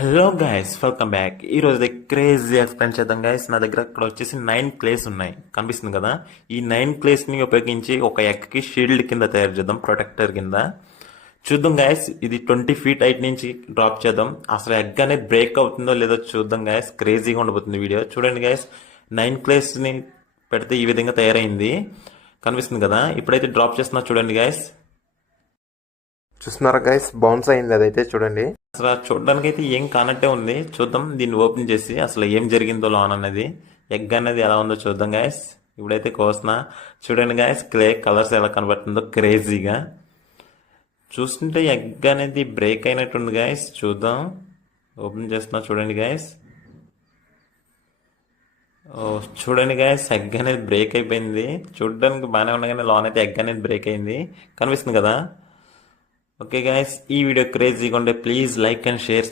Hello guys, welcome back. ఈ రోజు crazy explain చేద్దాం గైస్. నా దగ్గర ఇక్కడ వచ్చేసి 9 క్లేస్ ఉన్నాయి, కనిపిస్తుంది కదా. ఈ 9 క్లేస్ ని ఉపయోగించి ఒక ఎగ్కి షీల్డ్ కింద తయారు చేద్దాం, ప్రొటెక్టర్ కింద. చూద్దాం గైస్, ఇది 20 ఫీట్ హైట్ నుంచి డ్రాప్ చేద్దాం. అసలు ఎగ్ అనేది బ్రేక్ అవుతుందో లేదో చూద్దాం గైస్. క్రేజీగా ఉండబోతుంది వీడియో. చూడండి గైస్, 9 క్లేస్ ని పెడితే ఈ విధంగా తయారైంది, కనిపిస్తుంది కదా. ఇప్పుడైతే డ్రాప్ చేస్తున్నా చూడండి గైస్. చూస్తున్నారా గైస్, బౌన్స్ అయింది అదైతే చూడండి. అసలు చూడడానికి అయితే ఏం కానట్టే ఉంది. చూద్దాం దీన్ని ఓపెన్ చేసి అసలు ఏం జరిగిందో లోన్ అనేది, ఎగ్ అనేది ఎలా ఉందో చూద్దాం గాయస్. ఇప్పుడైతే కోసిన చూడండి గాయస్, క్లే కలర్స్ ఎలా కనబడుతుందో క్రేజీగా. చూస్తుంటే ఎగ్ అనేది బ్రేక్ అయినట్టుంది గాయస్. చూద్దాం, ఓపెన్ చేస్తున్నా చూడండి గాయస్. ఓ చూడండి గాయస్, ఎగ్ అనేది బ్రేక్ అయిపోయింది. చూడడానికి బాగానే ఉన్నా కానీ లోన్ అయితే ఎగ్ అనేది బ్రేక్ అయింది, కనిపిస్తుంది కదా. ఓకే గాయస్, ఈ వీడియో క్రేజీగా ఉంటే ప్లీజ్ లైక్ అండ్ షేర్.